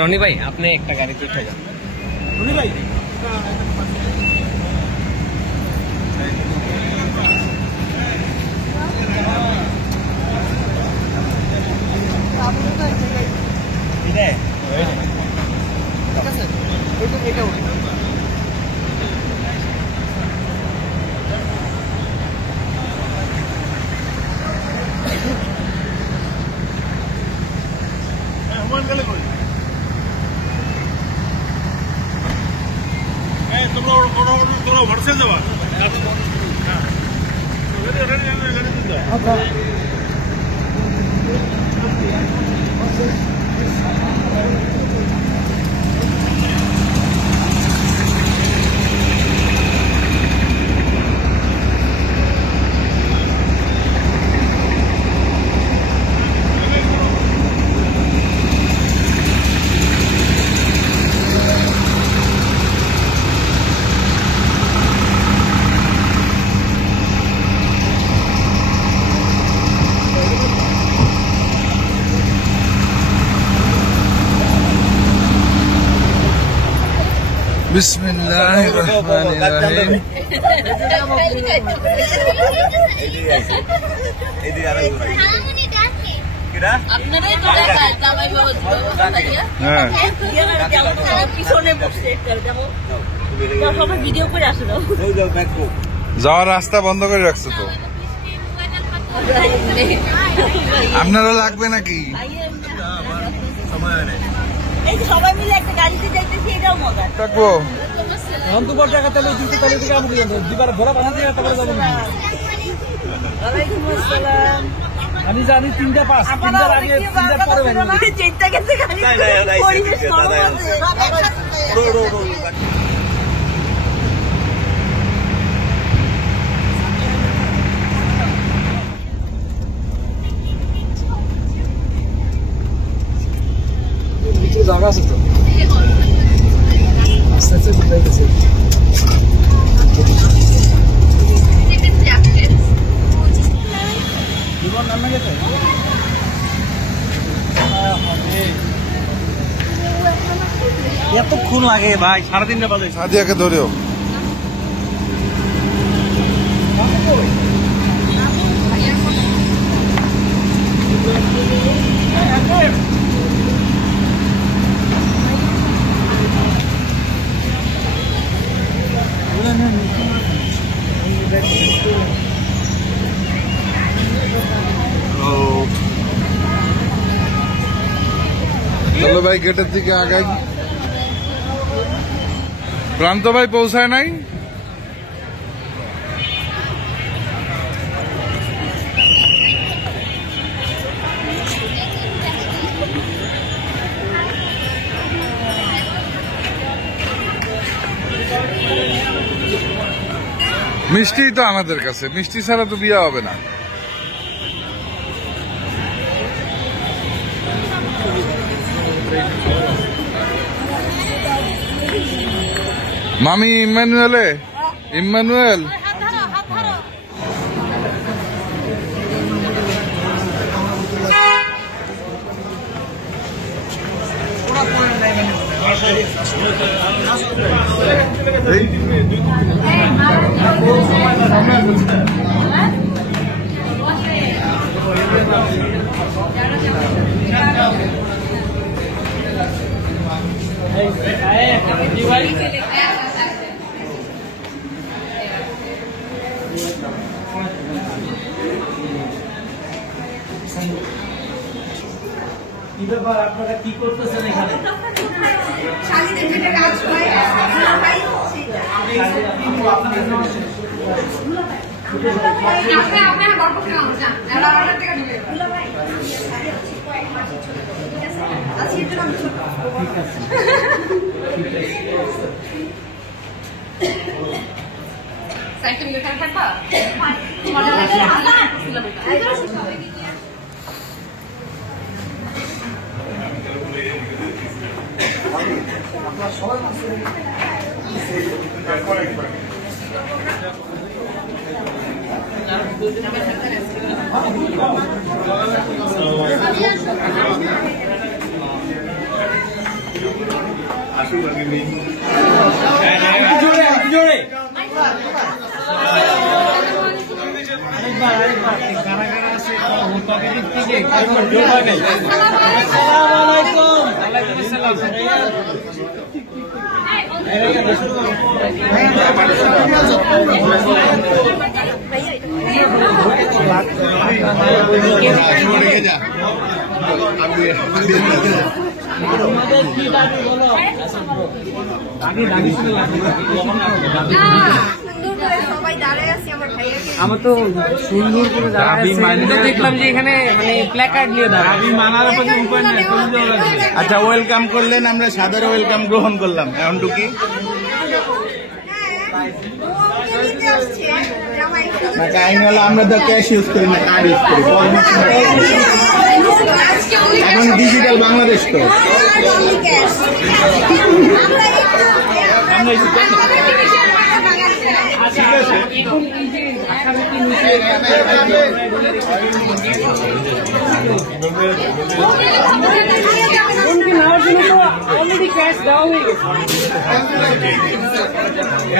রনি ভাই আপনি একটা গাড়িতে উঠে যান। রনি ভাই তোমরা হোয়াটসঅ্যাপ দেবা। বিসমিল্লাহিররহমানিররহিম। যাওয়ার রাস্তা বন্ধ করে রাখছো তো, আপনারও লাগবে নাকি? সবাই মিলে একটা গাড়িতে যাইতেছি, এটাও মজা। থাকবো অন্তপর টাকা তাহলে দিকে আমি দিবার ঘোরা বানাতে তারপরে যাবো না। ওয়ালাইকুম আসসালাম। আমি জানি 3টা 5 3টার আগে 3টার পরে বানাবো। চিন্তা গেছে গাড়ি পরিবেশ নরম আছে। নিচে জায়গা আছে তো, আস্তে আস্তে যাইতেছে। জীবন নামে গেছে এতক্ষণ লাগে ভাই, 3:30 বাজে। সাদিয়াকে ধরেও চলো ভাই, গেটের দিকে আগাই। প্রান্ত ভাই পৌঁছায় নাই? মিষ্টি তো আমাদের কাছে, মিষ্টি ছাড়া তো বিয়ে হবে না। মামি ইম্মানুয়েল কি ব্যাপার, আপনারা কি করতেছেন এখানে? আমার তো সুন্দর করে দেখলাম যে এখানে মানে প্ল্যাকার্ড নিয়ে আচ্ছা, ওয়েলকাম করলেন, আমরা সাদরে ওয়েলকাম গ্রহণ করলাম। এখন ঢুকি কাহিনী হলো আমরা তো ক্যাশ ইউজ করি না, কার্ড ইউজ করি। এখন ডিজিটাল বাংলাদেশ তো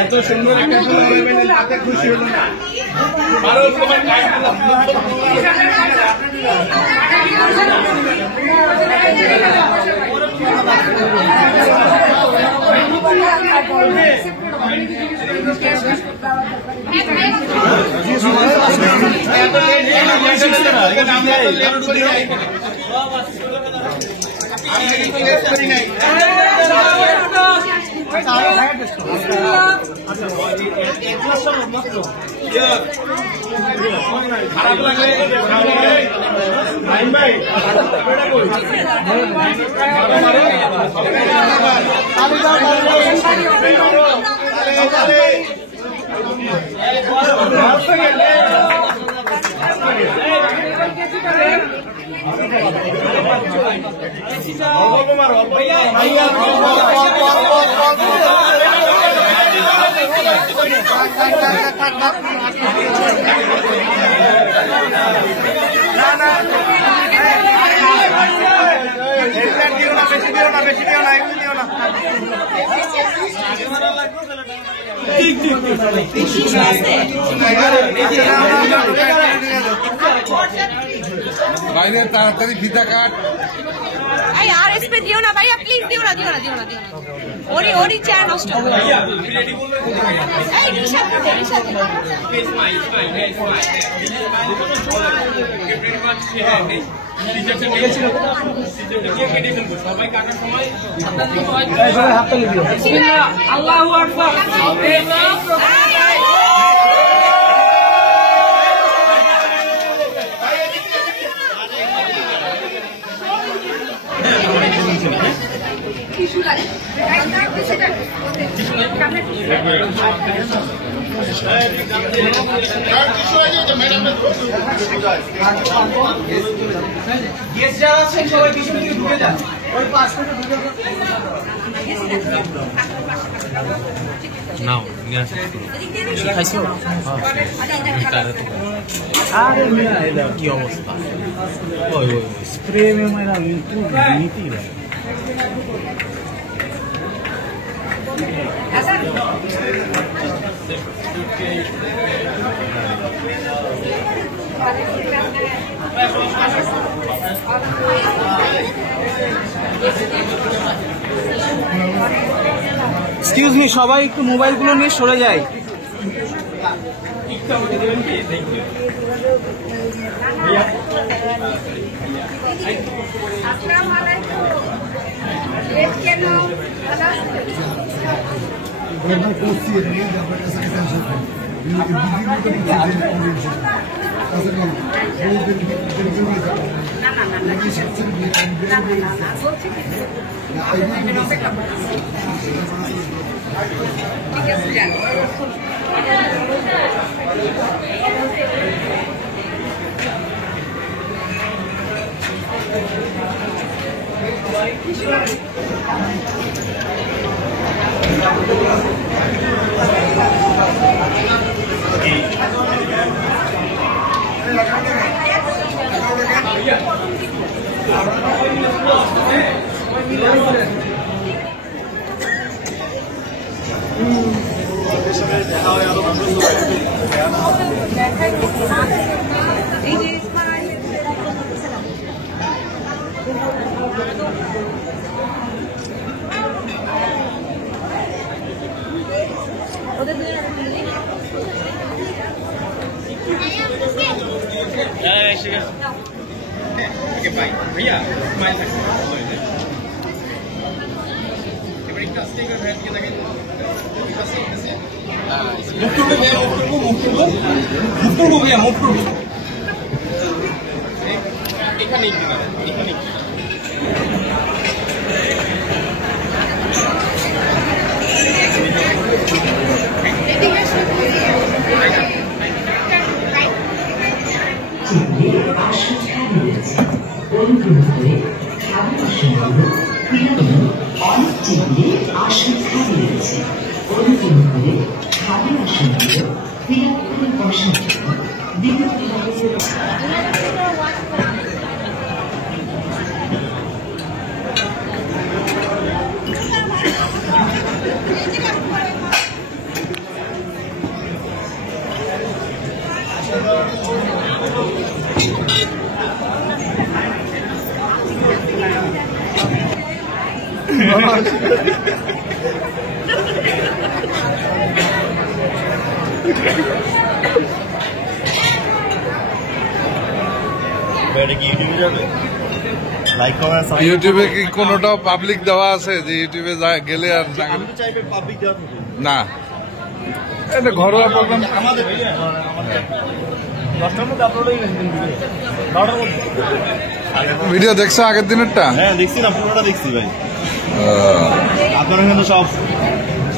এত সুন্দর একটা খুশি হলো না। খারাপ লাগলে বাইরে তাড়াতাড়ি ফিতা কাট। আর এসপি দিও না ভাইয়া, প্লিজ দিও না, দিও না, দিও না, দিও না। ওরি চেয়ার নষ্ট করো। এই রিশাদ দে, রিশাদ দে। আল্লাহু আকবার। কি অবস্থা? স্প্রে মেরা নীতি এক্সকিউজ মি, সবাই একটু মোবাইলগুলো নিয়ে সরে যায়। অনেক টেবিলে আসন খালি রয়েছে। অনুগ্রহ করে খালি আসনগুলো বিরাম করে বসার জন্য ইউটিউবে কি কোনোটাও পাবলিক দেওয়া আছে যে ইউটিউবে গেলে আর না? এটা ঘরোয়া প্রোগ্রাম। ভিডিও দেখছো আগের দিনেরটা? হ্যাঁ দেখছি না, পুরোটা দেখছি ভাই। আপনার এখানে সব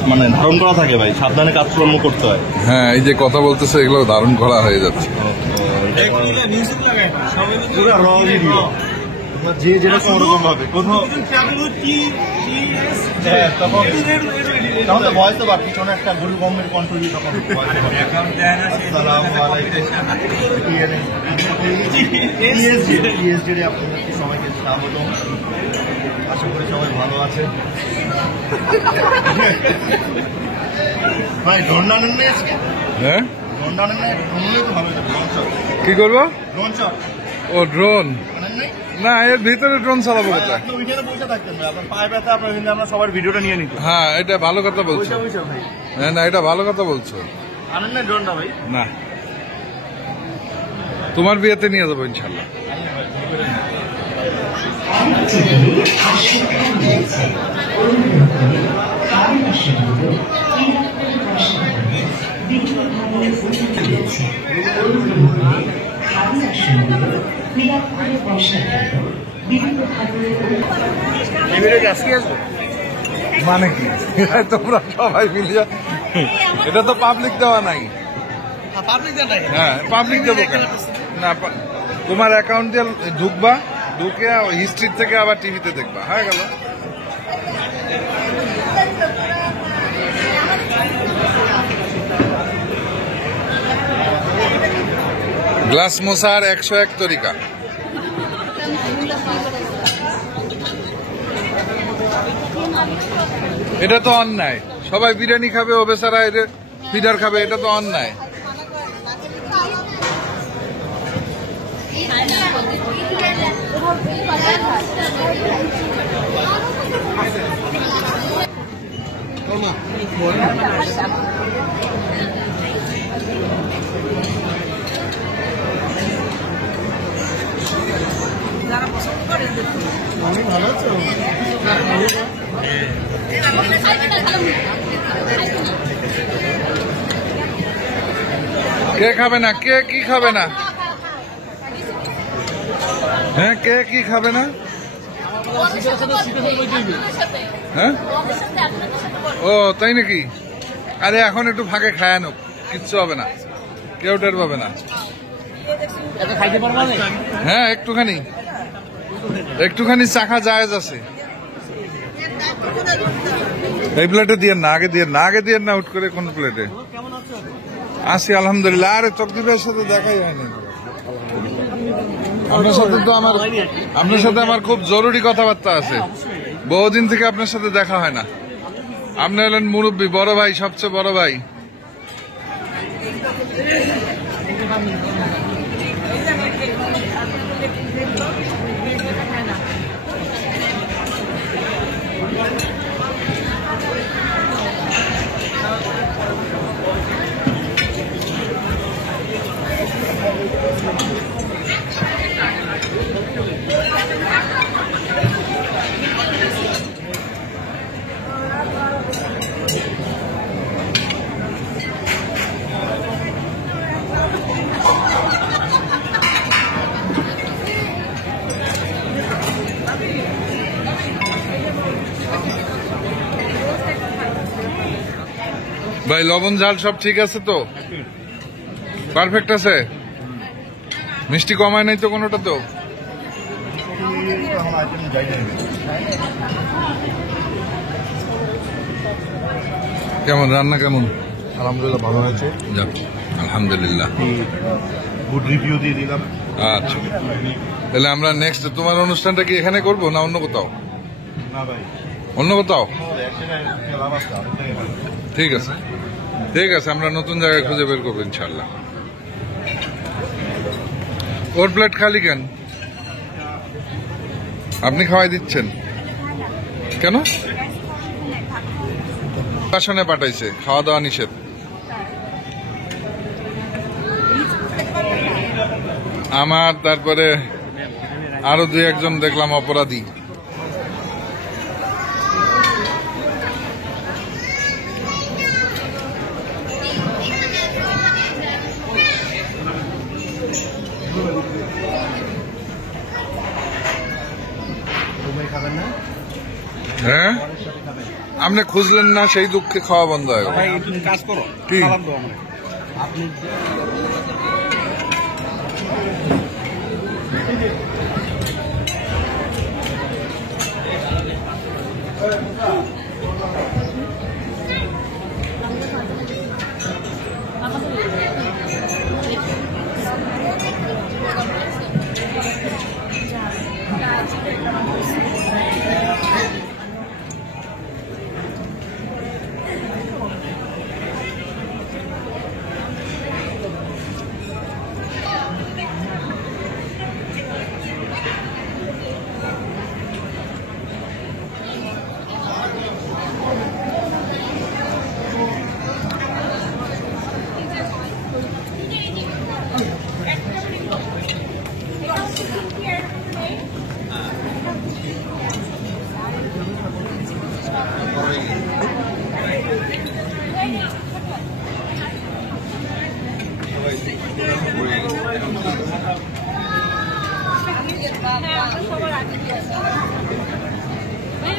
মানে ধারণ করা থাকে ভাই, সাবধানে কাজকর্ম করতে হয়। হ্যাঁ, এই যে কথা বলতেছে এগুলো ধারণ করা হয়ে যাচ্ছে। যে যেরকম ওরকম ভাবে কোথাও তখন ভয়েস ওভার পিছনে একটা গরু গমের কণ্ঠ দিয়ে তখন আপনাদেরকে সবাইকে স্বাগত। আশা করি সবাই ভালো আছে। ভাই ড্রোন আনেন না আজকে? হ্যাঁ, ড্রোন আনেন না? ড্রোন তো ভালো কি করবো? Drone shot. ও ড্রোন আনেন নাই? না, এর ভিতরে ড্রোন চালাবো কোথায়? আপনি ওইখানে বসে থাকতেন ভাই, আপনার পায়ে ব্যথা, আপনার ওইখানে আমরা সবার ভিডিওটা নিয়ে নিত। হ্যাঁ, এটা ভালো কথা বলছো। ভাই হ্যাঁ, না এটা ভালো কথা বলছো। আনেন না ড্রোনটা ভাই? না, তোমার বিয়েতে নিয়ে যাবো ইনশাল্লাহ। মানে কি তোমরা সবাই মিলিয়ে? এটা তো পাবলিক দেওয়া নাই। হ্যাঁ, পাবলিক দেবো কেন? না, তোমার অ্যাকাউন্ট দিয়ে ঢুকবা, ঢুকে হিস্ট্রি থেকে আবার টিভিতে দেখবা, হয়ে গেল। গ্লাস মোছার 101 তরিকা। এটা তো অন্যায়। সবাই বিরিয়ানি খাবে, ও বেচারা এটা ফিডার খাবে, এটা তো অন্যায়। যারা পছন্দ করেন আমি ভালো আছো? কে খাবে না? কে কি খাবে না? হ্যাঁ, কে কি খাবে না? হ্যাঁ, ও তাই নাকি? আরে এখন একটু ফাঁকে খায় আনো, কিচ্ছু হবে না, কেউ টের পাবে না। হ্যাঁ, একটুখানি একটুখানি চাখা জায়েজ আছে। এই প্লেটে দিয়ে না, আগে দিয়ে না, আগে দিয়ে না, উঠ করে কোন প্লেটে আসি? আলহামদুলিল্লাহ। আরে চকদীপের সাথে দেখাই হয়নি। আপনার সাথে তো আপনার সাথে আমার খুব জরুরি কথাবার্তা আছে। বহুদিন থেকে আপনার সাথে দেখা হয় না। আপনি হলেন মুরব্বী, বড় ভাই, সবচেয়ে বড় ভাই। ভাই লবণ ঝাল সব ঠিক আছে তো? পারফেক্ট আছে? মিষ্টি কমায় নাই তো কোনোটা তো? কেমন রান্না কেমন? আলহামদুলিল্লাহ ভালো হয়েছে। যাক আলহামদুলিল্লাহ, গুড রিভিউ দিয়ে দিলাম। আচ্ছা তাহলে আমরা নেক্সট তোমার অনুষ্ঠানটা কি এখানে করবো না অন্য কোথাও? না ভাই, অন্য কোথাও? এক জায়গায় লাভ আছে, আরেক জায়গায় ভালো। ঠিক আছে ঠিক আছে, আমরা নতুন জায়গায় খুঁজে বের করবো ইনশাল্লাহ। ওর প্লেট খালি কেন? আপনি খাওয়াই দিচ্ছেন কেন? শাসনে পাঠাইছে, খাওয়া দাওয়া নিষেধ। আমার তারপরে আরো 2-1 দেখলাম অপরাধী। হ্যাঁ আপনি খুঁজলেন না, সেই দুঃখে খাওয়া বন্ধ হয়। কাজ করো কি আপনি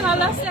ভালো আছে।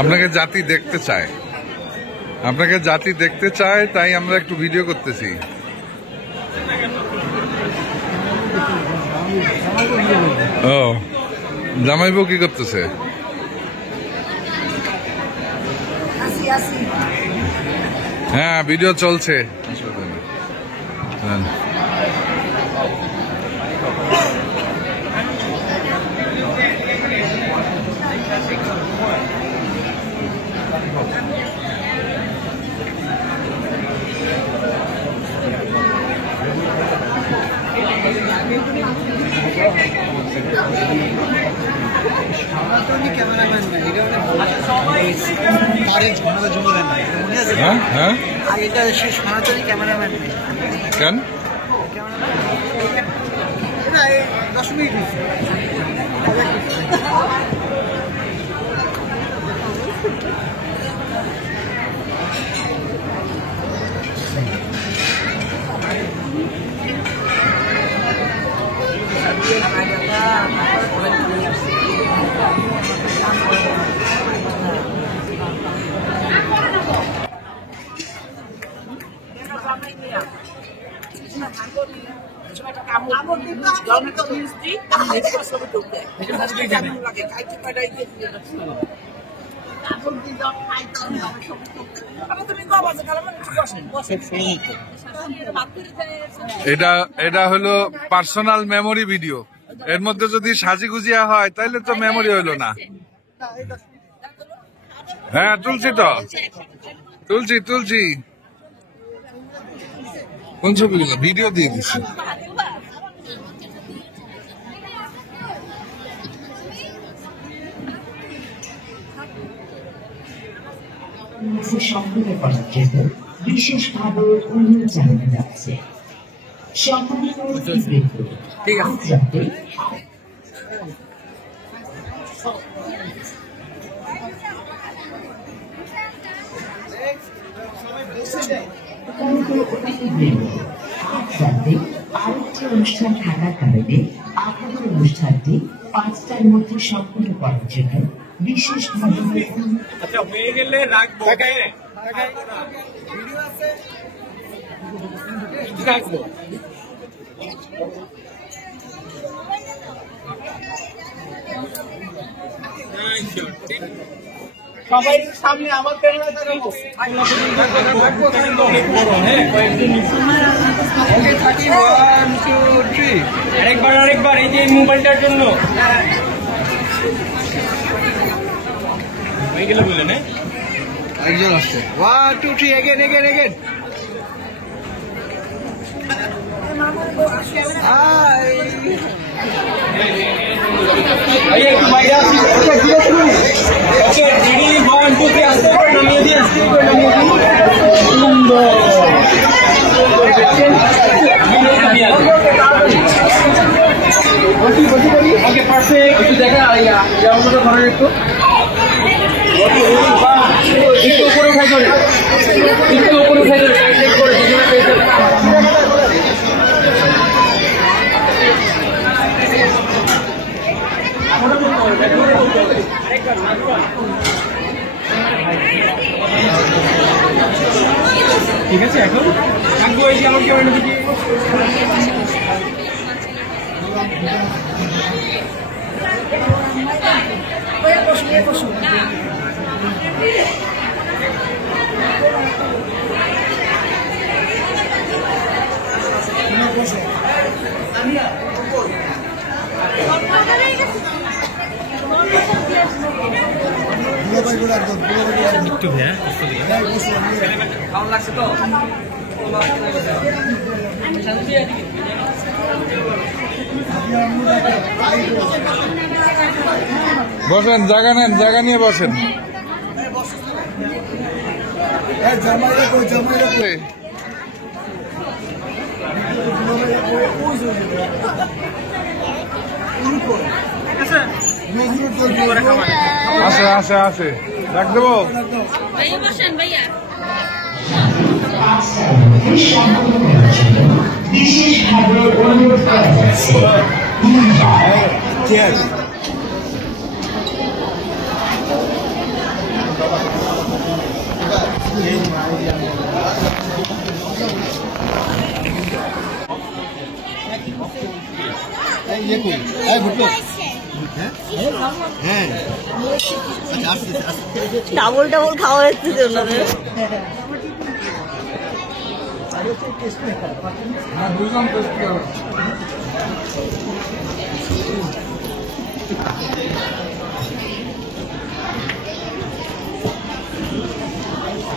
আপনাকে জাতি দেখতে চায়, আপনাকে জাতি দেখতে চায়, তাই আমরা একটু ভিডিও করতেছি। ও জামাইবু কি করতেছে? হ্যাঁ ভিডিও চলছে। হ্যাঁ কেন? এটা হলো পার্সোনাল মেমোরি ভিডিও। এর মধ্যে যদি সাজি গুজিয়া হয় তাহলে তো মেমোরি হইলো না। হ্যাঁ তুলছি তো, তুলছি। কোন ছবিগুলো ভিডিও দিয়ে দিচ্ছি। সংগ্রহ করার জন্য বিশেষভাবে অনুরোধ জানানো যাচ্ছে। সম্মানিত আরেকটি অনুষ্ঠান থাকার কারণে আপনাদের অনুষ্ঠানটি 5টার মধ্যে সম্পূর্ণ করার জন্য বিশেষভাবে সবাই সামনে আমার আরেকবার এই যে মোবাইলটার জন্য বললেন একজন আসছে 1 2 3 এগেন ঠিক আছে এখন আগে ওই যে আমার ক্যামেরা দিকে একটু ভালো লাগছে তো বসেন, জায়গা নেন, জায়গা নিয়ে বসেন। আসে ডাক দেবো। বিশেষভাবে অনুরোধ করা যাচ্ছে। ডাবল খাওয়া হচ্ছে ওনাদের।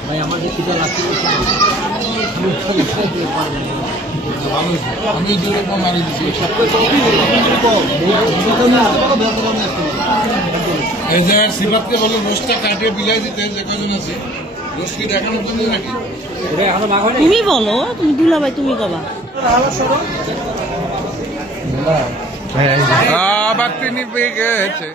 ভাই আমার যে খিদে লাগছে আমি যেরকম মারি দিচ্ছি এই যে সিফাতকে বলে রোজটা কাটিয়ে বিলাই দিতে যে কজন আছে রোজ কি দেখানোর জন্য নাকি তুমি বলো, তুমি দুলাভাই তুমি কবা আবার তিনি পেয়ে গেছে।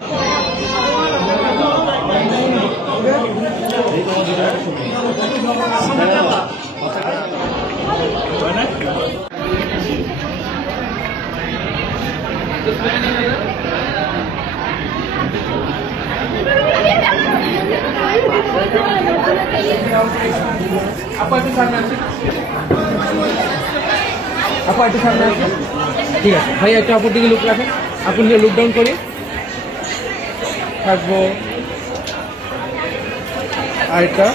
আপা একটু সামনে আছে। ঠিক আছে ভাই, একটা অপর দিকে লুক রাখেন, আপনি লুক ডাউন করি থাকবো। আরেকটা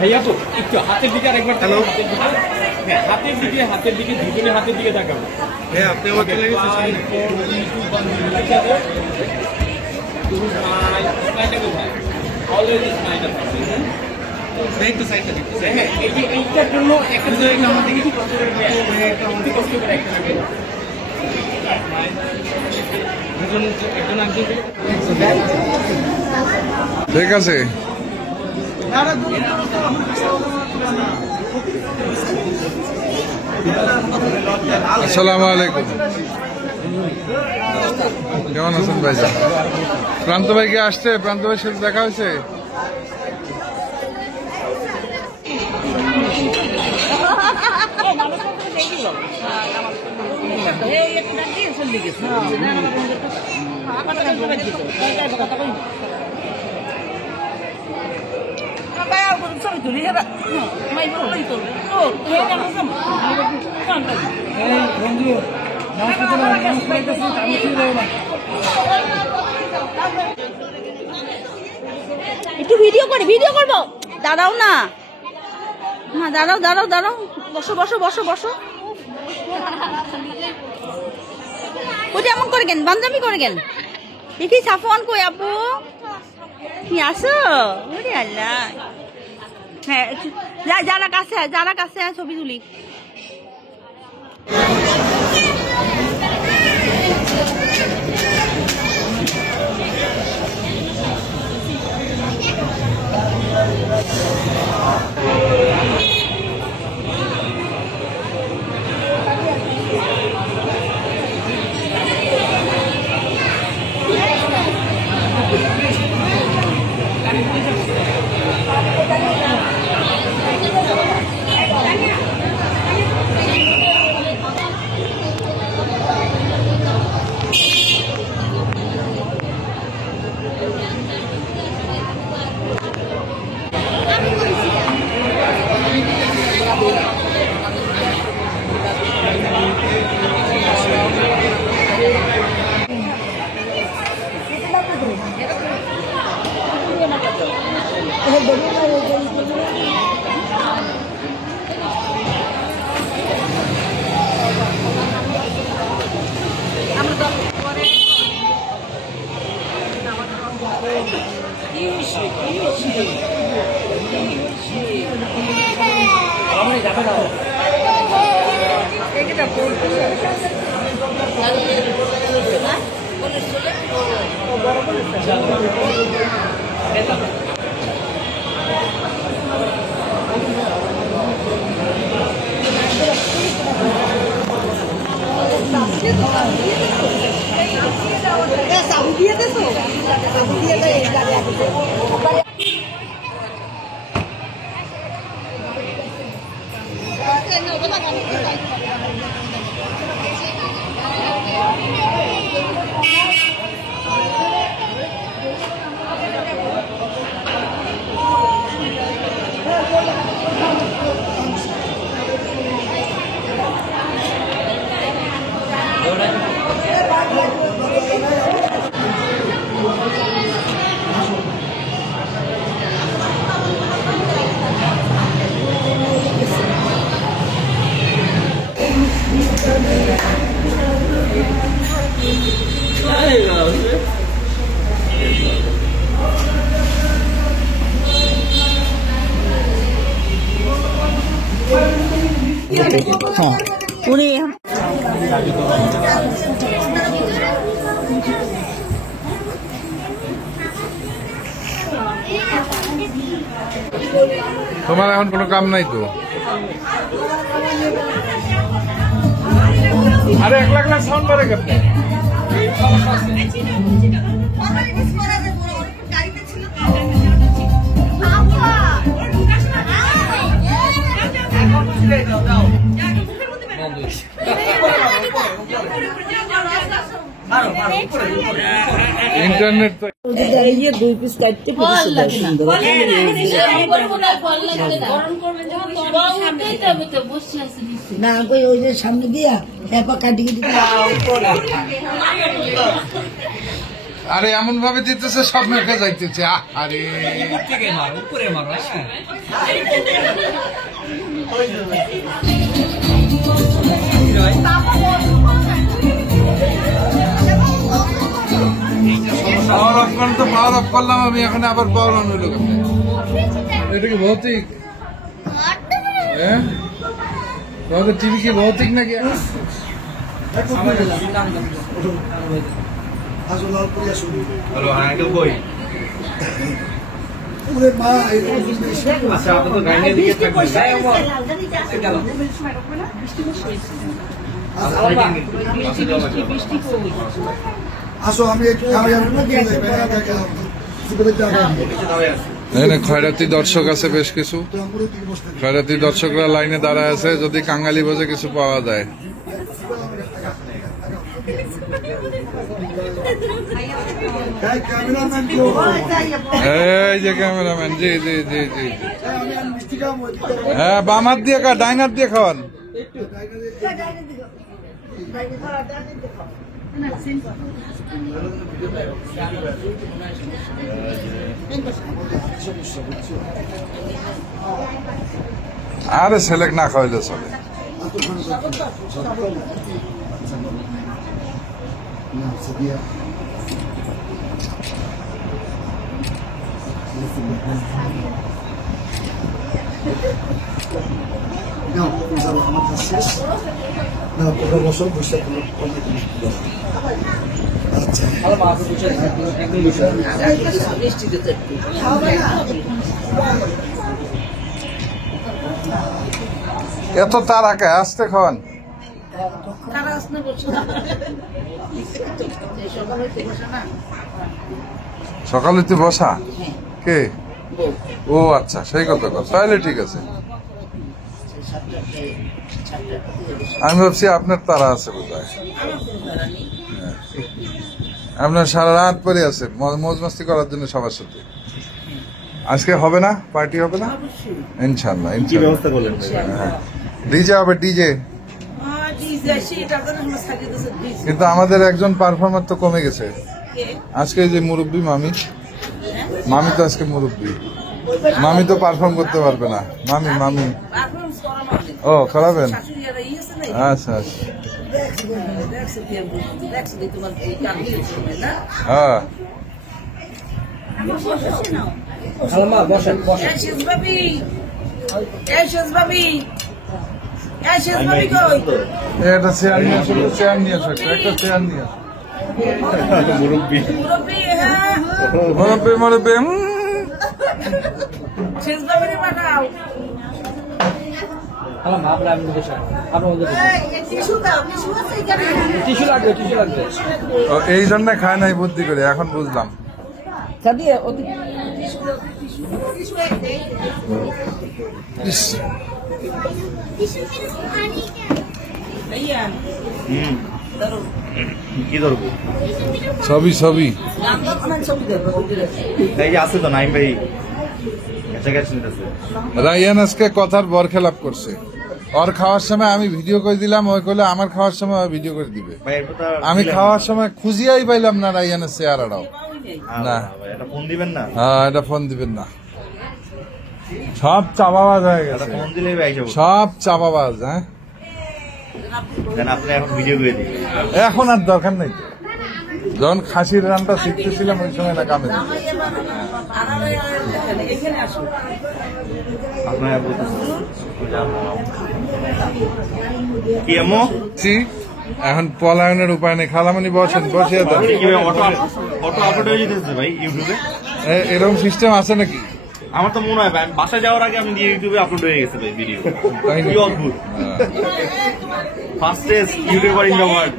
ভাইয়া তো একটু হাতের দিকে আরেকবার, হ্যালো, হ্যাঁ হাতের দিকে দুজনে হাতের দিকে তাকাবো। হ্যাঁ আপনি আমাকে এইটার জন্য একটা ঠিক আছে, আসসালামু আলাইকুম। কেমন আছেন ভাইজান? প্রান্ত ভাই কি আসছে? প্রান্ত ভাইয়ের সাথে দেখা হয়েছে? একটু ভিডিও করবো, দাঁড়াও না, হ্যাঁ দাঁড়াও, বসো। ওটা এমন করে কেন, বান্ধবী করে কেন? দেখি সাফওয়ান কই আপু, কি আসো? ওরে আল্লাহ, হ্যাঁ যারা কাছে ছবি তুলি। তোমার এখন কোনো কাম নাই তো? আরে 1 লাখ সাউন্ড বাড়ে কেমনে? ইন্টারনেট তো না কই ওই যে সামনে দিয়া হ্যাপা কাটি কেটে আরে এমন ভাবে দিতেছে সব মেখে যাইতেছে আরে পাওয়ার অফ করেন তো, পাওয়ার অফ করলাম আমি, এখন আবার পাওয়ার অন হইল কেন? এটা কি ভৌতিক? হ্যাঁ, তোমাদের টিভি কি ভৌতিক নাকি? হ্যালো আঙ্কেল কই? আচ্ছা আপনি তো গাইনের দিকে থাকবেন। আসো আমি খয়রাতি দর্শক আছে বেশ কিছু, খয়রাতি দর্শকরা লাইনে দাঁড়ায় আছে, যদি কাঙালি বোঝে কিছু পাওয়া যায়। এই যে ক্যামেরাম্যান, জি জি জি জি, হ্যাঁ বাম হাত দিয়ে ডাইন হাত দিয়ে খাওয়ান। আরে সেলেক্ট না খাওয়াইলে চলে। আমার কাছে শেষ না, তোমরা বসো, বসে এত তার আগে আসতে খাওয়ান। সকালে তুই বসা কে? ও আচ্ছা, সেই কথা কথা, তাহলে ঠিক আছে। আমি ভাবছি আপনার তারা আছে বোধহয়, আপনার সারা রাত পরে আছে মৌজ মাস্তি করার জন্য সবার সাথে। আজকে হবে না, পার্টি হবে না? ইনশাল্লাহ ইনশাল্লাহ। ডিজে হবে, ডিজে। কিন্তু আমাদের একজন পারফর্মার তো কমে গেছে আজকে, যে মুরব্বী মামি, মামি তো আজকে মুরব্বী, মামি তো পারফর্ম করতে পারবে না। মামি মামি ও খারাপেন? আচ্ছা আচ্ছা, হ্যাঁ এটা চেয়ার নিয়ে আসো, চেয়ার নিয়ে আসো, একটা চেয়ার নিয়ে আসো। মুরব্বী মুরব্বী এই জন্য খায় নাই বুদ্ধি করে, এখন বুঝলাম। কি ধরবো? ছবি ছবি আছে তো নাইম ভাই, রায়ান আজকে কথার বরখেলাপ করছে। ওর খাওয়ার সময় আমি ভিডিও করে দিলাম, ওই করলে আমার খাওয়ার সময় ভিডিও করে দিবে। আমি খাওয়ার সময় খুঁজিয়াই পাইলাম না রায়ানের চেহারাটাও। না ফোন দিবেন না, হ্যাঁ এটা ফোন দিবেন না, সব চাপাবাজ হয়ে গেছে, ফোন দিলে সব চাপাবাজ। হ্যাঁ আপনি এখন ভিডিও করে দিন, এখন আর দরকার নেই। যখন খাসির রানটা শিখতেছিলাম ওই সময় না কামে এখন পলায়নের উপায় নেই। খালামানি বসেন, বসিয়ে দেন। এরকম সিস্টেম আছে নাকি? আমার তো মনে হয় বাসায় যাওয়ার আগে আমি ইউটিউবে আপলোড হয়ে গেছে ভাই ভিডিও। অদ্ভুত, fastest YouTuber in the world,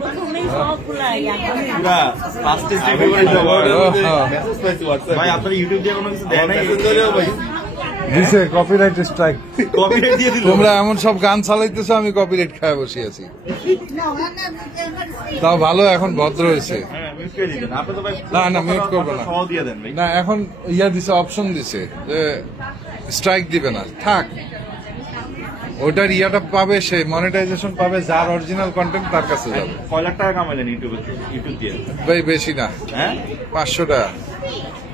fastest YouTuber in the world. ভাই আপনার ইউটিউব দিয়ে কোনো কিছু দেয় নাই? দিছে কপিরাইট স্ট্রাইক। কপিরাইট দিয়ে দিল। তোমরা এমন সব গান চালাইতেছো, আমি কপিরাইট খায় বসে আছি। তাও ভালো, এখন ভদ্র হয়েছে। হ্যাঁ, মিউট করে দিবেন। আপনি তো ভাই না না, মিউট করবো না। সহ দিয়ে দেন ভাই। না, এখন ইয়া দিছে, অপশন দিছে যে স্ট্রাইক দিবে না, থাক। ওটার ইয়াটা পাবে, সে মনিটাইজেশন পাবে, যার অরিজিনাল কন্টেন্ট তার কাছে যাবে। কয় লাখ টাকা কামাইলেন ইউটিউব দিয়ে? ভাই বেশি না, হ্যাঁ 500 টাকা।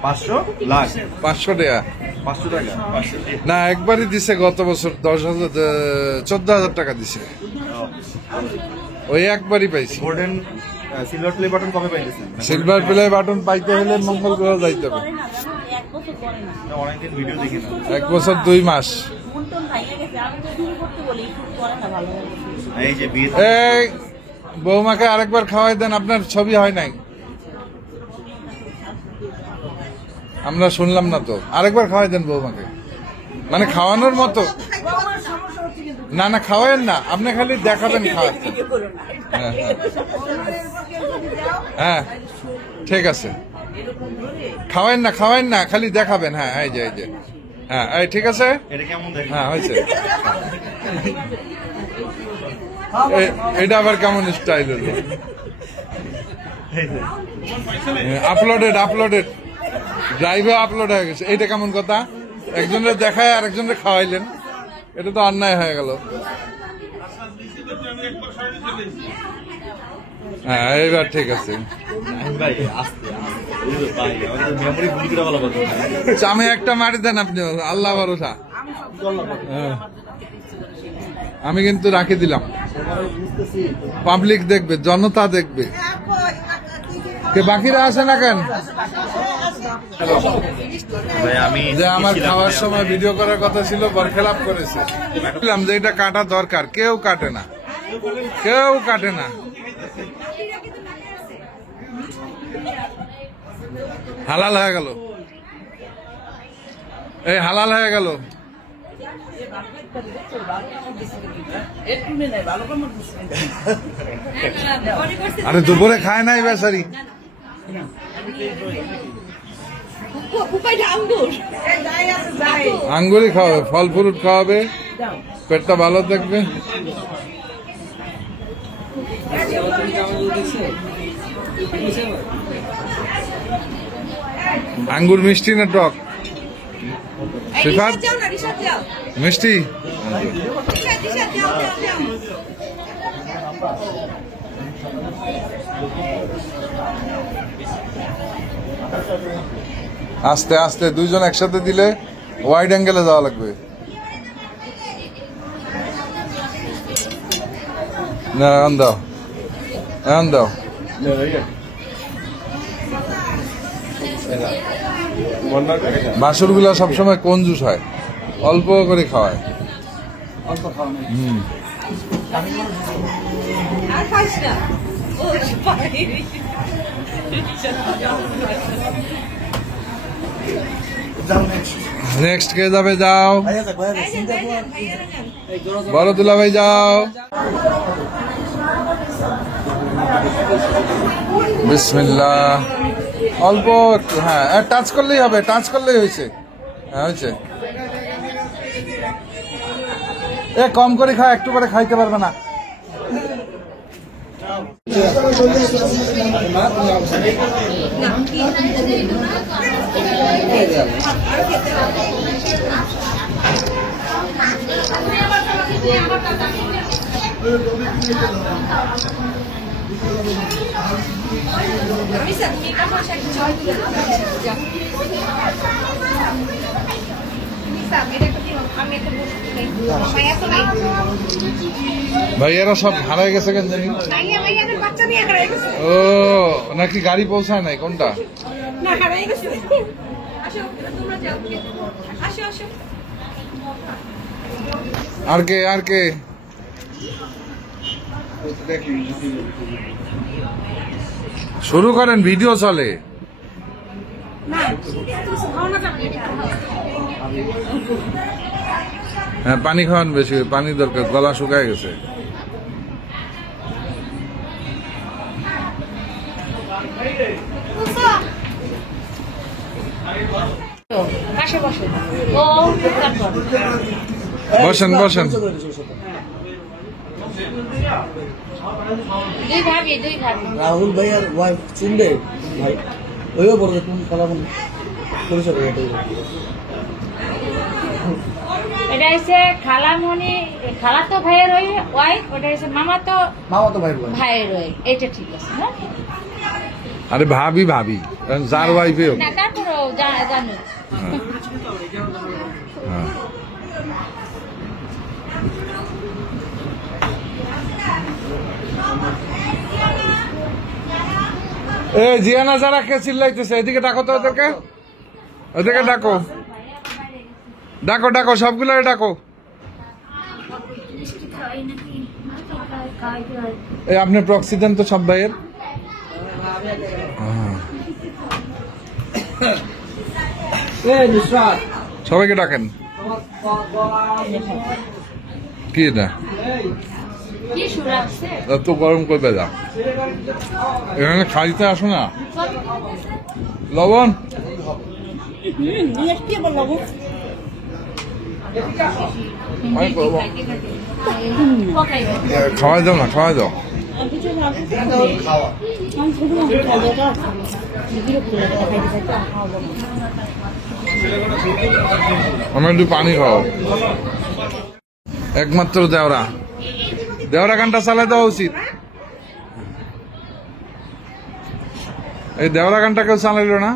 500 লাখ 500 টাকা 500 টাকা 500 না, একবারই দিছে গত বছর 14,000 টাকা দিছে, ওই একবারই পাইছি। গোল্ডেন সিলভার প্লে বাটন কবে পাইতেছেন? সিলভার প্লে বাটন পাইতে হলে মঙ্গল গ্রহ যাইতে হবে। অনেকদিন ভিডিও দেখি না। 1 বছর 2 মাস। এই যে বিয়ে এই বৌমাকে আরেকবার খাওয়াই দেন, আপনার ছবি হয় নাই, আমরা শুনলাম না তো। আরেকবার খাওয়াই দেন বৌমাকে, মানে খাওয়ানোর মতো। না না, খাওয়ায়েন না, আপনি খালি দেখাবেন খাওয়াচ্ছেন। হ্যাঁ হ্যাঁ, ঠিক আছে, খাওয়ায়েন না, খাওয়ায়েন না, খালি দেখাবেন। হ্যাঁ, এই যে হ্যাঁ, এই ঠিক আছে। এটা কেমন দেখেন? হ্যাঁ, হয়েছে। এটা আবার কেমন স্টাইল হলো? আপলোডেড ড্রাইভে আপলোড হয়ে গেছে। এইটা কেমন কথা? একজনের দেখায় আর একজনের খাওয়াইলেন, এটা তো অন্যায় হয়ে গেল। হ্যাঁ, এবার ঠিক আছে। ভাই আস্তে ভাই, আমাদের মেমরি ভুল করে বলা কথা। চামে একটা মারি দেন আপনি, আল্লাহ ভরসা। হ্যাঁ, আমি কিন্তু রাখি দিলাম, পাবলিক দেখবে, জনতা দেখবে। কে বাকিরা আসে না কেন? ভাই আমি যে আমার খাওয়ার সময় ভিডিও করার কথা ছিল, বরখেলাপ করেছে। বললাম যে এটা কাটা দরকার, কেউ কাটে না, কেউ কাটে না। হালাল হয়ে গেল, এই হালাল হয়ে গেল। আরে দুপুরে খায় নাই বেচারি, আঙ্গুরই খাওয়াবে, ফল ফ্রুট খাওয়াবে, পেটটা ভালো থাকবে। আঙ্গুর মিষ্টি না টক? সিফাত মিষ্টি। আস্তে আস্তে, দুইজন একসাথে দিলে ওয়াইড অ্যাঙ্গেলে যাওয়া লাগবে। না, এখন দাও, এখন দাও। বাসুর গুলা সবসময় কঞ্জুস হয়, অল্প করে খাওয়ায়। নেক্সট কে যাবে? যাও, বড় দুলা ভাই যাও। বিসমিল্লাহ, অল্প একটু। হ্যাঁ, টাচ করলেই হবে, টাচ করলেই হয়েছে। হ্যাঁ, হয়েছে। এ কম করে খাও, একটু করে খাইতে পারবে না। ভাইয়ারা সব হারাই গেছে কেন জানি। ও নাকি গাড়ি পৌঁছায় নাই? কোনটা? আর কে, আর কে? শুরু করেন, ভিডিও চলে। হ্যাঁ, পানি খাওয়ান বেশি, পানি দরকার, গলা শুকায় গেছে। পাশে বসে ও তারপর বসেন বসেন। দুই ভাবি রাহুল ভাইয়ার ওয়াইফ চিনবে ভাই ওইও বলবে তুমি কালামন পরিচয় করে দেবে। এটা হচ্ছে খালামণি খালাতো ভাইয়ের ওয়াইফ, ওটা হচ্ছে মামাতো ভাই বলে ভাইয়ের ওয়াইফ। এটা ঠিক আছে না? আরে ভাবি ভাবি যার ওয়াইফে হোক। না তারপরেও জানো এ জিয়ানা যারা কে চিল্লাইতেছে এদিকে ডাকো তো ওদেরকে, ওদেরকে ডাকো ডাকো ডাকো সবগুলো ডাকো। এই আপনি প্রক্সি দেন তো সব ভাইয়ের। সবাইকে ডাকেন। কি এটা কি সুর আছে? এত গরম করবে যা, এখানে খাইতে আসো না। লবণ খাওয়াই দাও না, খাওয়াই দাও। আমার একটু পানি খাও। একমাত্র দেওরা, দেওরা গানটা চালাই দেওয়া উচিত। এই দেওরা গানটা কেউ চালাইল না।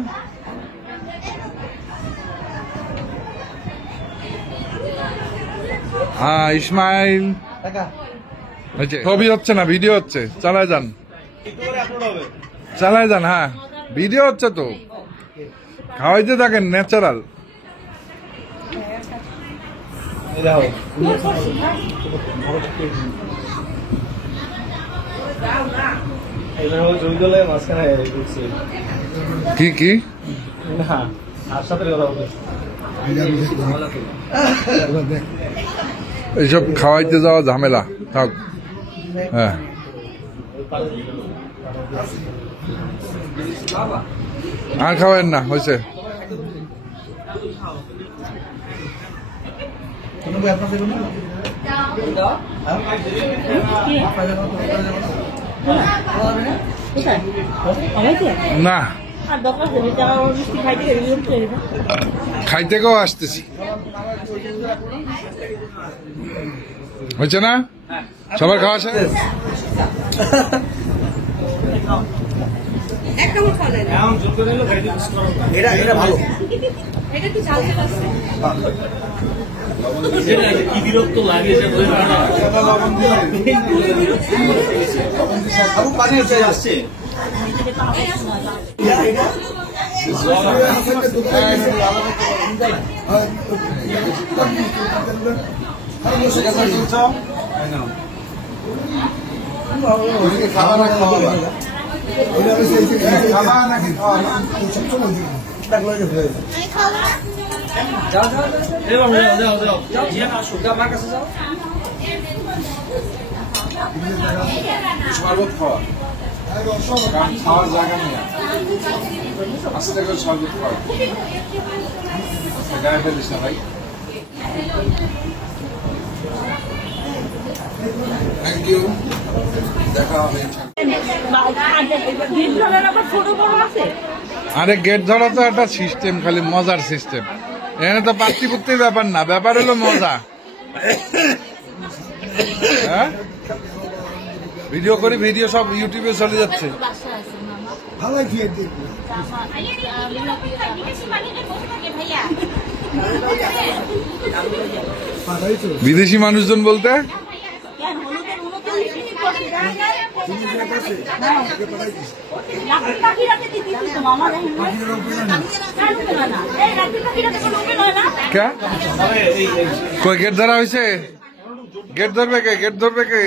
হ্যাঁ ইসমাইল ছবি হচ্ছে না, ভিডিও হচ্ছে, চালায় যান চালায় যান। হ্যাঁ ভিডিও হচ্ছে তো, খাওয়াইতে থাকেন ন্যাচারাল। কি কি এইসব খাওয়াইতে যাওয়া ঝামেলা থাক। হ্যাঁ আর খাওয়াইন না, হয়েছে। না খাইতে কেউ আসতেছি, হয়েছে না? সবার খাওয়া শেষ? এটা ভালো কি বিরক্ত লাগে পানি আসছে শরবত খাওয়া, খাওয়ার জায়গা নেই, আস্তে করে শরবত খাওয়া। গায়ে ফেলিস না ভাই। থ্যাংক ইউ, দেখা হবে। আরে গেট ধরা তো একটা সিস্টেম, খালি মজার সিস্টেম। এখানে তো পাত্রীপুত্রির ব্যাপার না, ব্যাপার হলো মজা। হ্যাঁ ভিডিও করি, ভিডিও সব ইউটিউবে চলে যাচ্ছে। বিদেশি মানুষজন বলতে কই গেট ধরা হয়েছে? গেট ধরবে কে? গেট ধরবে কে?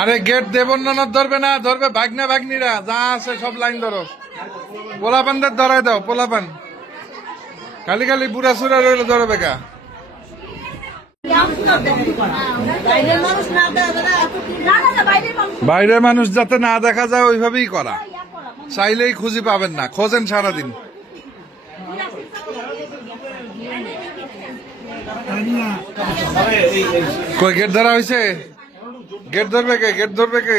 আরে গেট দেবন না ধরবে না, ধরবে ভাগনা ভাগ্নিরা যা আছে সব লাইন ধরো। পোলাপানদের ধরাই দাও, পোলাপান খালি খালি বুড়া সুরা রইলে ধরবে কা। বাইরের মানুষ যাতে না দেখা যায় ওইভাবেই করা, চাইলেই খুঁজে পাবেন না, খোঁজেন সারাদিন। কই গেট ধরা হয়েছে? গেট ধরবে কে? গেট ধরবে কে?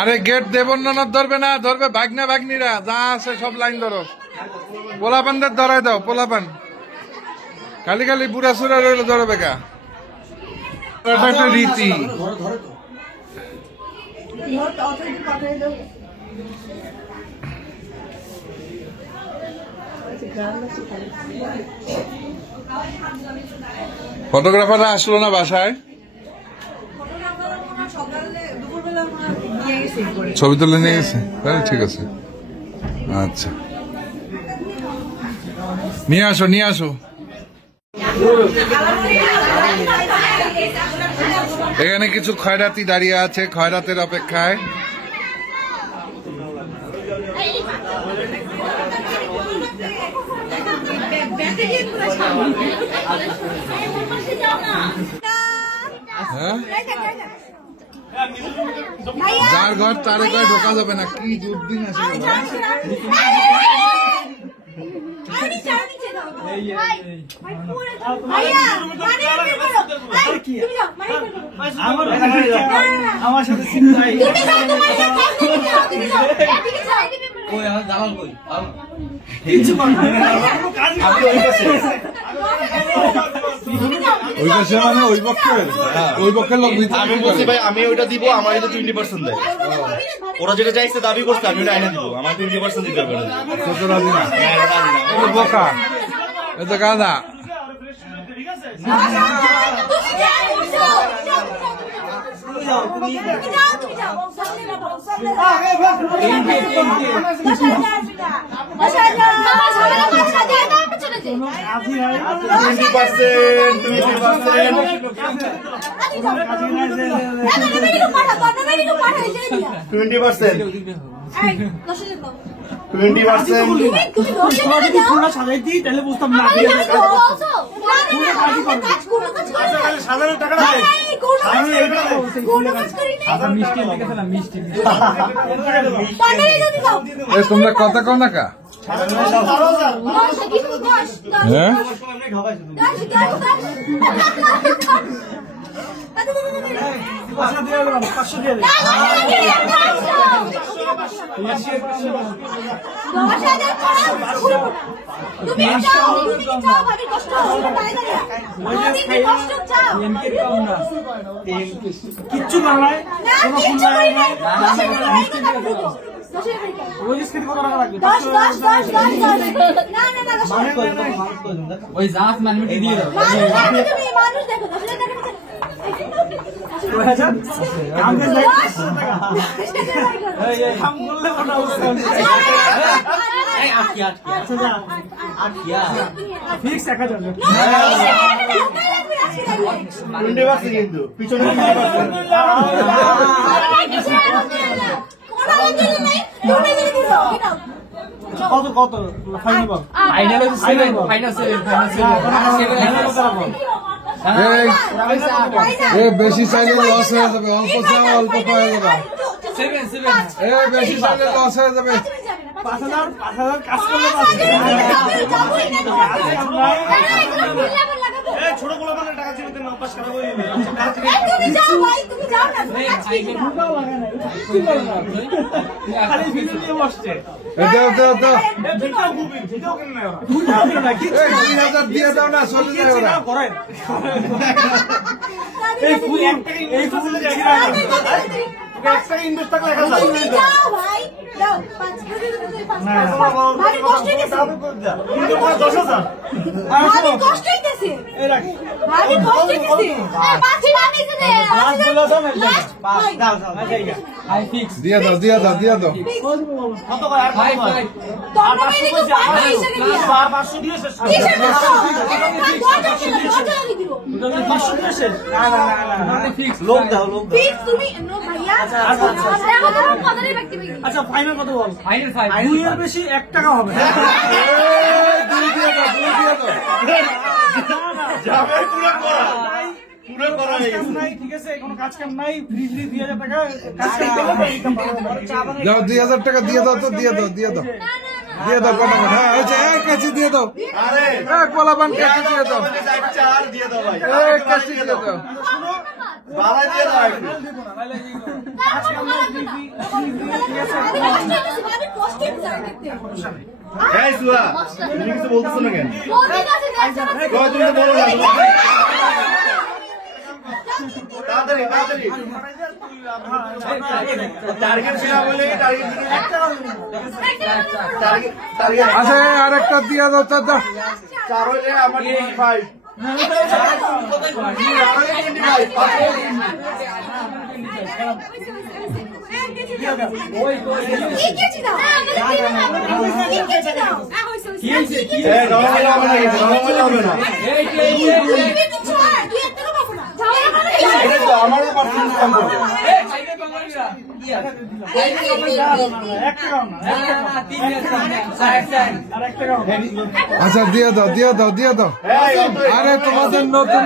আরে গেট দেবন না, ধরবে না, ধরবে ভাগনা ভাগ্নিরা যা আছে সব লাইন ধরো। পোলাপানদের ধরাই দাও, পোলাপান খালি খালি বুড়া সুরা রইলে ধরবে কা? এটা একটা রীতি। ফটোগ্রাফাররা আসলো না বাসায়? ছবি তুলে নিয়ে গেছে? তাহলে ঠিক আছে, আচ্ছা নিয়ে আসো, নিয়ে আসো। এখানে কিছু খয়রাতি দাঁড়িয়ে আছে খয়রাতের অপেক্ষায়। যার ঘর তারে ঘরে ঢোকা যাবে না, কি দুর্দিন আছে। আমার সাথে ওই পাশে মানে ওই পক্ষের, ওই পক্ষের লোক। আমি বলছি ভাই আমি ওইটা দিব, আমার এটা 20% দেয়। ওরা যেটা চাইছে দাবি করছে আমি ওটা আইনে দিব, আমার 20% দিতে হবে। রাজি না, বোকা, এ তো গাঁদা। সাজাই দিই তাহলে বুঝতাম না। সাধারণ টাকা তোমরা কথা কও না কা? হ্যাঁ কিচ্ছু বাংলায় ওই জাহাজ মানে দিয়ে দাও। কত কত ফাইনাল ফাইনাল বেশি চাইলে লস হয়ে যাবে, অল্প চাও অল্প পাওয়া যাবে। বেশি চাইলে লস হয়ে যাবে। 5,000 কাজ করলে ছোট গুলো মানে টাকা ছিল অভ্যাস খারাপ হয়ে যাবে। দিয়ে দাও না, চলে যায় ওরা। একটা ইনভেস্ট থাকলে দিয়ে দাও দিয়ে দাও দিয়ে দাও লোক দাও লোক দাও আচ্ছা ফাইনাল কত বল? ফাইনাল 2 এর বেশি 1 টাকা হবে। ঠিক আছে, কোনো কাজ কাম নাই, ফ্রি 2000 টাকা কাজ কাম করলে যাও 2000 টাকা দিয়ে দাও তো দিয়ে দাও দিয়ে দাও দিয়ে দাও কথা হ্যাঁ হয়েছে এক কাছে দিয়ে দাও এক পোলাপান কাছে দিয়ে দাও এক কাছে দিয়ে দাও কিছু বলতেছো না কেন? তাড়াতাড়ি তাড়াতাড়ি টার্গেট ছিল বলে টার্গেট আচ্ছা আরেকটা দিয়ে দাও তো দাও চার হইলে আমার 25 আমারও পার্সেন্ট কম করবে আচ্ছা দিয়ে দাও দিয়ে দাও দিয়ে দাও আরে তোমাদের নতুন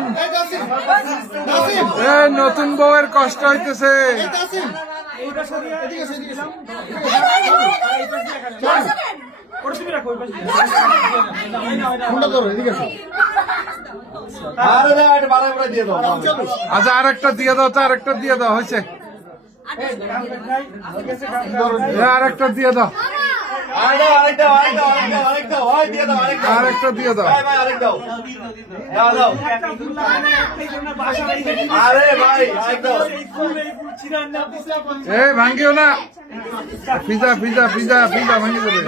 নতুন বউয়ের কষ্ট হইতেছে আচ্ছা আরেকটা দিয়ে দাও তো আরেকটা দিয়ে দাও হয়েছে আরেকটা দিয়ে দাও আরেকটা দিয়ে দাও এই ভাঙ্গিও না পিজা পিজা পিজা পিজা ভাঙ্গি দেবে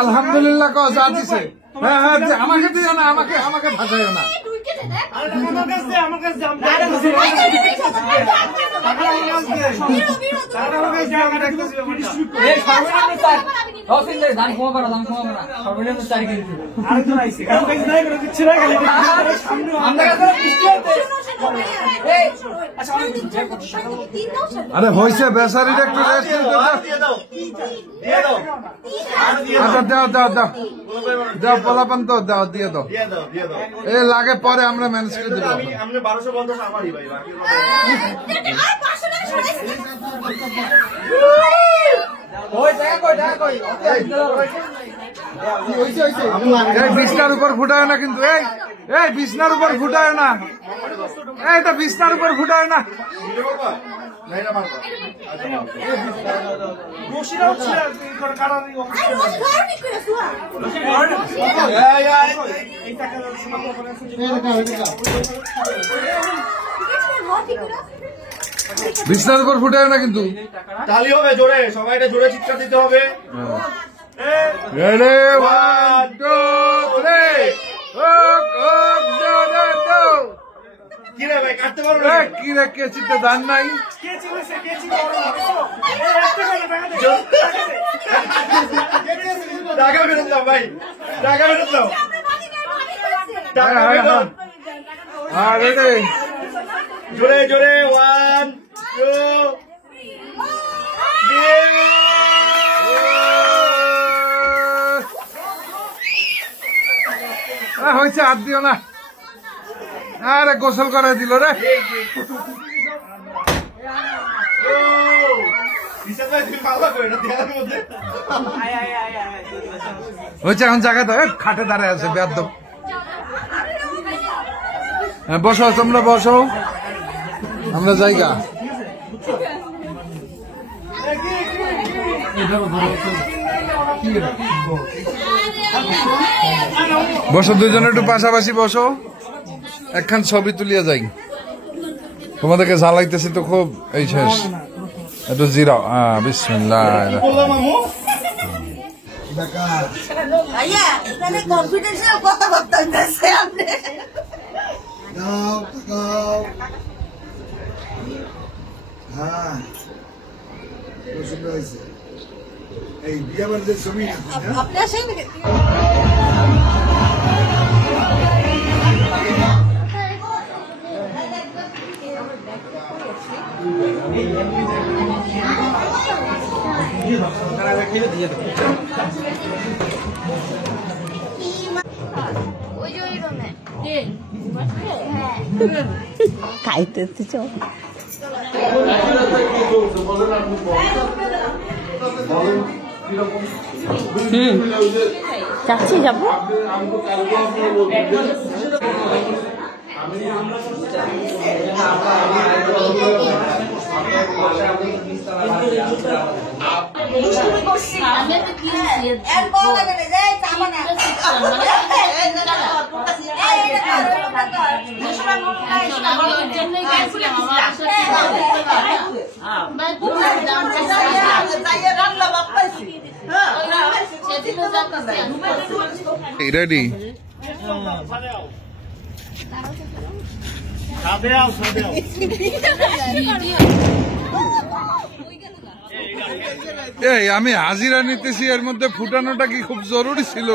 আলহামদুলিল্লাহ ক যা দিছে হ্যাঁ হ্যাঁ আমাকে দিও না আমাকে আমাকে ভাসাইও না আরে হয়েছে বেচারির একটু রেস্ট আচ্ছা দাও দাও দাও দাও পোলাপান তো দাও দিয়ে দাও এ লাগে পরে আমরা ম্যানেজ করে দেবো আমরা 1250 আমারই ভাই বিছনার উপর ফুটায় না কিন্তু এই এই বিছনার উপর ফুটায় না এইটা বিছনার উপর ফুটায় না বিছনার উপর ফুটায় না কিন্তু তালি হবে জোরে সবাই এটা জোরে চিৎকার দিতে হবে Ready, 1, 2, 3. কি রে ভাই কাটতে পারো কি রে কেচিতে ধান নাই টাকা ফেরত দাও ভাই টাকা ফেরত দাও টাকা ফেরত দাও রেডি জোরে জোরে 1, 2 হয়েছে হাত দিও না আরে গোসল করে দিল রে হয়েছে এখন জায়গা তো খাটে দাঁড়ায় আছে বেদম হ্যাঁ বসো তোমরা বসো আমরা জায়গা বসো দুজনে একটু পাশাপাশি বসো একখান ছবি তুলিয়া যাই, তোমাদেরকে জ্বালাইতেছি তো খুব। এই শেষ একটু জিরাও। বিসমিল্লাহ। কনফিডেন্সিয়াল কথাবার্তা হইতেছে আপনি। হ্যাঁ সুন্দর হয়েছে। এই বিয়া বাড়িতে ছবি আপনি আসেন নাকি? খাইতেছে চল। যাচ্ছি যাবো। রেডি? এই আমি হাজিরা নিতেছি, এর মধ্যে ফুটানোটা কি খুব জরুরি ছিল?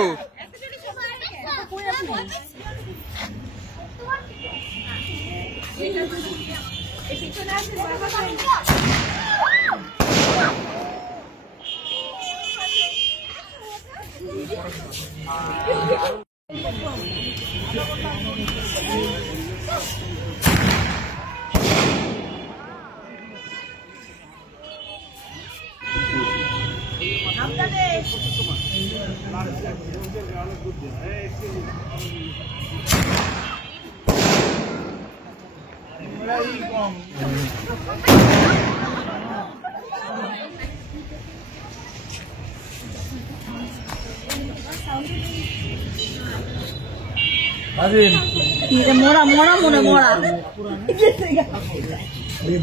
মোড়া মোড়া মনে মোড়া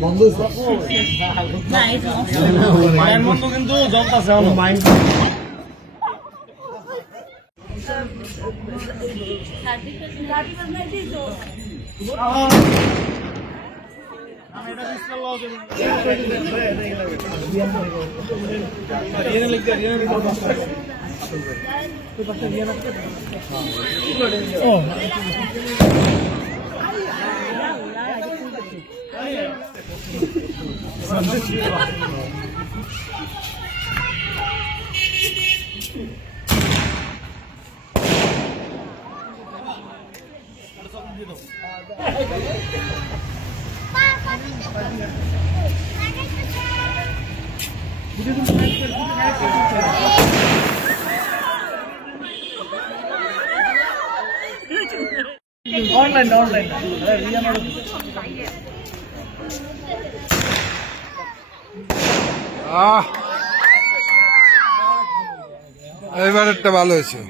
বন্ধ কিন্তু জমতাছে মাইন্ড। ऑनलाइन ऑनलाइन এইবারেরটা ভালো হয়েছে,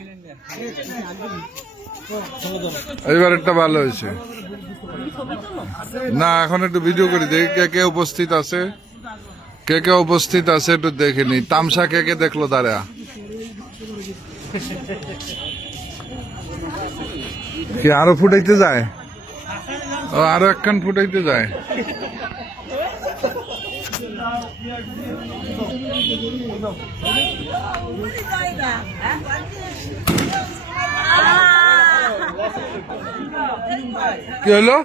এইবারেরটা ভালো হয়েছে। না এখন একটু ভিডিও করি, দেখি কে কে উপস্থিত আছে, কে কে উপস্থিত আছে একটু দেখে নি। তামসা কে কে দেখলো তারা? কি আরো ফুটাইতে যায়? ও আরো একখান ফুটাইতে যায়। কি হলো?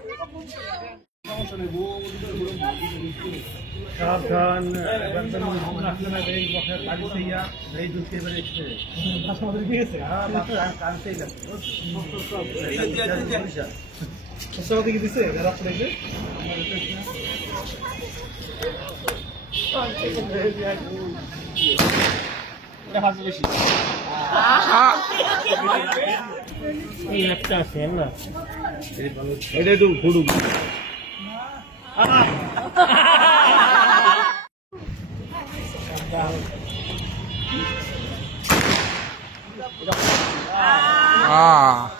সাবধান একটা আছে না এটা তো ঘুরুক Ah.